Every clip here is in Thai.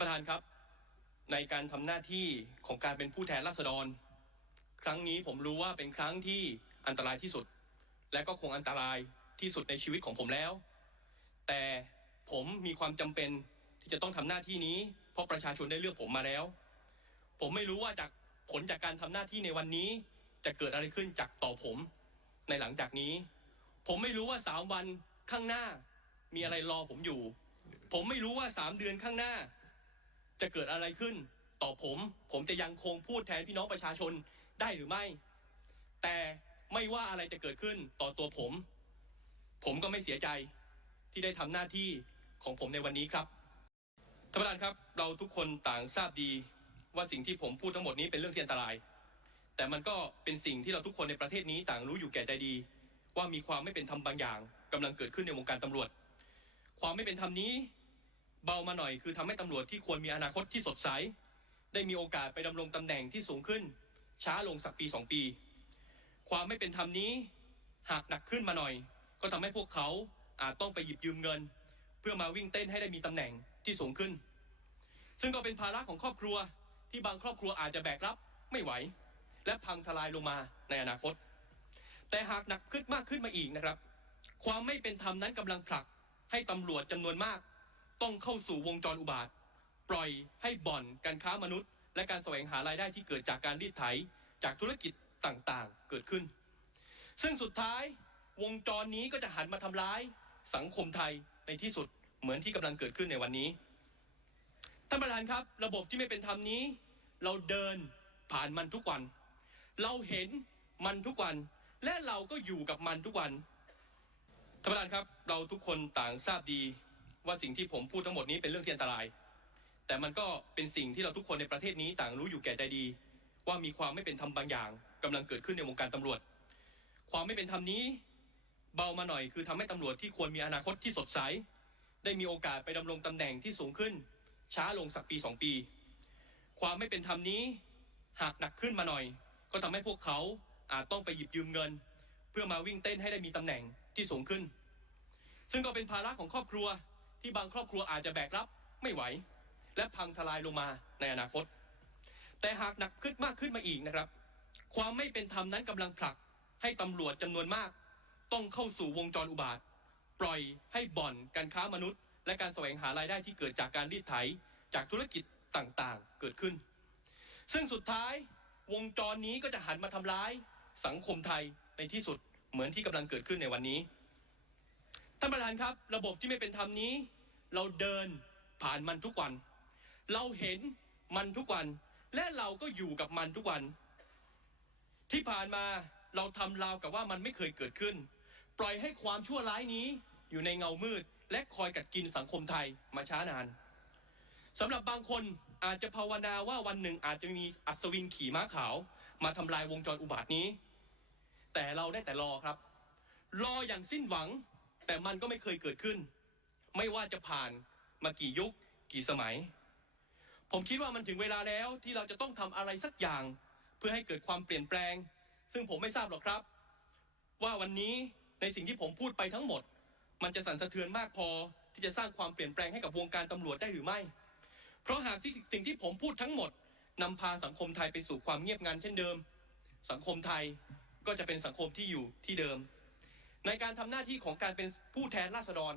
านประธานครับ ในการทำหน้าที่ของการเป็นผู้แทนราษฎร ครั้งนี้ผมรู้ว่าเป็นครั้งที่อันตรายที่สุด และก็คงอันตรายที่สุดในชีวิตของผมแล้ว แต่ผมมีความจำเป็นที่จะต้องทำหน้าที่นี้ เพราะประชาชนได้เลือกผมมาแล้ว ผมไม่รู้ว่าจากผลจากการทำหน้าที่ในวันนี้ จะเกิดอะไรขึ้นจากต่อผมในหลังจากนี้ ผมไม่รู้ว่าสามวันข้างหน้ามีอะไรรอผมอยู่ ผมไม่รู้ว่าสามเดือนข้างหน้า จะเกิดอะไรขึ้น ต่อผม ผมจะยังคงพูดแทนพี่น้องประชาชนได้หรือไม่ แต่ไม่ว่าอะไรจะเกิดขึ้นต่อตัวผม ผมก็ไม่เสียใจที่ได้ทำหน้าที่ของผมในวันนี้ครับท่านประธานครับ เราทุกคนต่างทราบดีว่าสิ่งที่ผมพูดทั้งหมดนี้เป็นเรื่องที่อันตราย แต่มันก็เป็นสิ่งที่เราทุกคนในประเทศนี้ต่างรู้อยู่แก่ใจดี ว่ามีความไม่เป็นธรรมบางอย่างกำลังเกิดขึ้นในวงการตำรวจ ความไม่เป็นธรรมนี้ เบามาหน่อยคือทำให้ตำรวจที่ควรมีอนาคตที่สดใส ได้มีโอกาสไปดำรงตำแหน่งที่สูงขึ้น ช้าลงสักปีสองปี ความไม่เป็นธรรมนี้หากหนักขึ้นมาหน่อย ก็ทำให้พวกเขาอาจต้องไปหยิบยืมเงิน เพื่อมาวิ่งเต้นให้ได้มีตำแหน่งที่สูงขึ้น ซึ่งก็เป็นภาระของครอบครัวที่บางครอบครัวอาจจะแบกรับไม่ไหว และพังทลายลงมาในอนาคต แต่หากหนักขึ้นมากขึ้นมาอีกนะครับ ความไม่เป็นธรรมนั้นกำลังผลักให้ตำรวจจำนวนมาก ต้องเข้าสู่วงจรอุบาท ปล่อยให้บ่อนการค้ามนุษย์ และการแสวงหารายได้ที่เกิดจากการรีดไถจากธุรกิจต่างๆ เกิดขึ้น ซึ่งสุดท้ายวงจรนี้ก็จะหันมาทำร้ายสังคมไทยในที่สุดเหมือนที่กำลังเกิดขึ้นในวันนี้ท่านประธานครับ ระบบที่ไม่เป็นธรรมนี้ เราเดินผ่านมันทุกวัน เราเห็นมันทุกวัน และเราก็อยู่กับมันทุกวันท่านประธานครับ เราทุกคนต่างทราบดี ว่าสิ่งที่ผมพูดทั้งหมดนี้เป็นเรื่องที่อันตราย แต่มันก็เป็นสิ่งที่เราทุกคนในประเทศนี้ต่างรู้อยู่แก่ใจดี ว่ามีความไม่เป็นธรรมบางอย่างกำลังเกิดขึ้นในวงการตำรวจ ความไม่เป็นธรรมนี้เบามาหน่อยคือทำให้ตำรวจที่ควรมีอนาคตที่สดใส ได้มีโอกาสไปดำรงตำแหน่งที่สูงขึ้น ช้าลงสักปีสองปี ความไม่เป็นธรรมนี้หากหนักขึ้นมาหน่อย ก็ทำให้พวกเขาอาจต้องไปหยิบยืมเงิน เพื่อมาวิ่งเต้นให้ได้มีตำแหน่งที่สูงขึ้น ซึ่งก็เป็นภาระของครอบครัว ที่บางครอบครัวอาจจะแบกรับไม่ไหว และพังทลายลงมาในอนาคต แต่หากหนักขึ้นมากขึ้นมาอีกนะครับ ความไม่เป็นธรรมนั้นกำลังผลักให้ตำรวจจำนวนมาก ต้องเข้าสู่วงจรอุบาท ปล่อยให้บ่อนการค้ามนุษย์ และการแสวงหารายได้ที่เกิดจากการรีดไถจากธุรกิจต่างๆ เกิดขึ้น ซึ่งสุดท้ายวงจรนี้ก็จะหันมาทำร้ายสังคมไทยในที่สุดเหมือนที่กำลังเกิดขึ้นในวันนี้ ท่านประธานครับ ระบบที่ไม่เป็นธรรมนี้ เราเดินผ่านมันทุกวัน เราเห็นมันทุกวัน และเราก็อยู่กับมันทุกวัน ที่ผ่านมาเราทำราวกับว่ามันไม่เคยเกิดขึ้น ปล่อยให้ความชั่วร้ายนี้อยู่ในเงามืด และคอยกัดกินสังคมไทยมาช้านานสำหรับบางคนอาจจะภาวนาว่าวันหนึ่งอาจจะมีอัศวินขี่ม้าขาว มาทำลายวงจรอุบาทนี้ แต่เราได้แต่รอครับ รออย่างสิ้นหวัง แต่มันก็ไม่เคยเกิดขึ้น ไม่ว่าจะผ่านมากี่ยุคกี่สมัย ผมคิดว่ามันถึงเวลาแล้วที่เราจะต้องทำอะไรสักอย่าง เพื่อให้เกิดความเปลี่ยนแปลง ซึ่งผมไม่ทราบหรอกครับ ว่าวันนี้ในสิ่งที่ผมพูดไปทั้งหมด มันจะสั่นสะเทือนมากพอที่จะสร้างความเปลี่ยนแปลงให้กับวงการตำรวจได้หรือไม่ เพราะหากสิ่งที่ผมพูดทั้งหมดนำพาสังคมไทยไปสู่ความเงียบงันเช่นเดิม สังคมไทยก็จะเป็นสังคมที่อยู่ที่เดิม ในการทำหน้าที่ของการเป็นผู้แทนราษฎร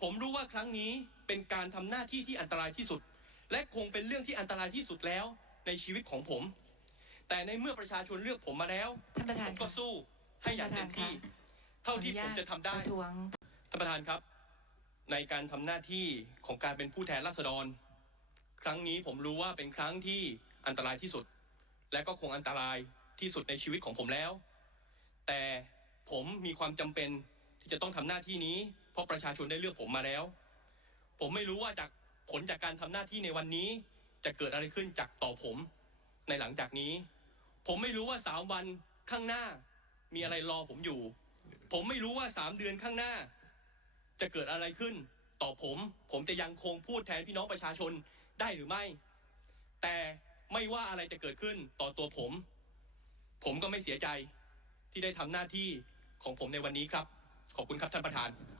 ผมรู้ว่าครั้งนี้เป็นการทำหน้าที่ที่อันตรายที่สุด และคงเป็นเรื่องที่อันตรายที่สุดแล้วในชีวิตของผม แต่ในเมื่อประชาชนเลือกผมมาแล้วท่านประธาผนมก็ค่ะสู้ให้อย่างเต็มที่ เท่าที่ผมจะทำได้ประท้วงท่านประธานครับ ในการทำหน้าที่ของการเป็นผู้แทนราษฎร ครั้งนี้ผมรู้ว่าเป็นครั้งที่อันตรายที่สุด และก็คงอันตรายที่สุดในชีวิตของผมแล้ว แต่ ผมมีความจำเป็นที่จะต้องทำหน้าที่นี้ เพราะประชาชนได้เลือกผมมาแล้ว ผมไม่รู้ว่าจากผลจากการทำหน้าที่ในวันนี้ จะเกิดอะไรขึ้นจากต่อผม ในหลังจากนี้ ผมไม่รู้ว่าสามวันข้างหน้า มีอะไรรอผมอยู่ ผมไม่รู้ว่าสามเดือนข้างหน้า จะเกิดอะไรขึ้น ต่อผม ผมจะยังคงพูดแทนพี่น้องประชาชนได้หรือไม่ แต่ไม่ว่าอะไรจะเกิดขึ้นต่อตัวผม ผมก็ไม่เสียใจที่ได้ทำหน้าที่ ของผมในวันนี้ครับ ขอบคุณครับท่านประธาน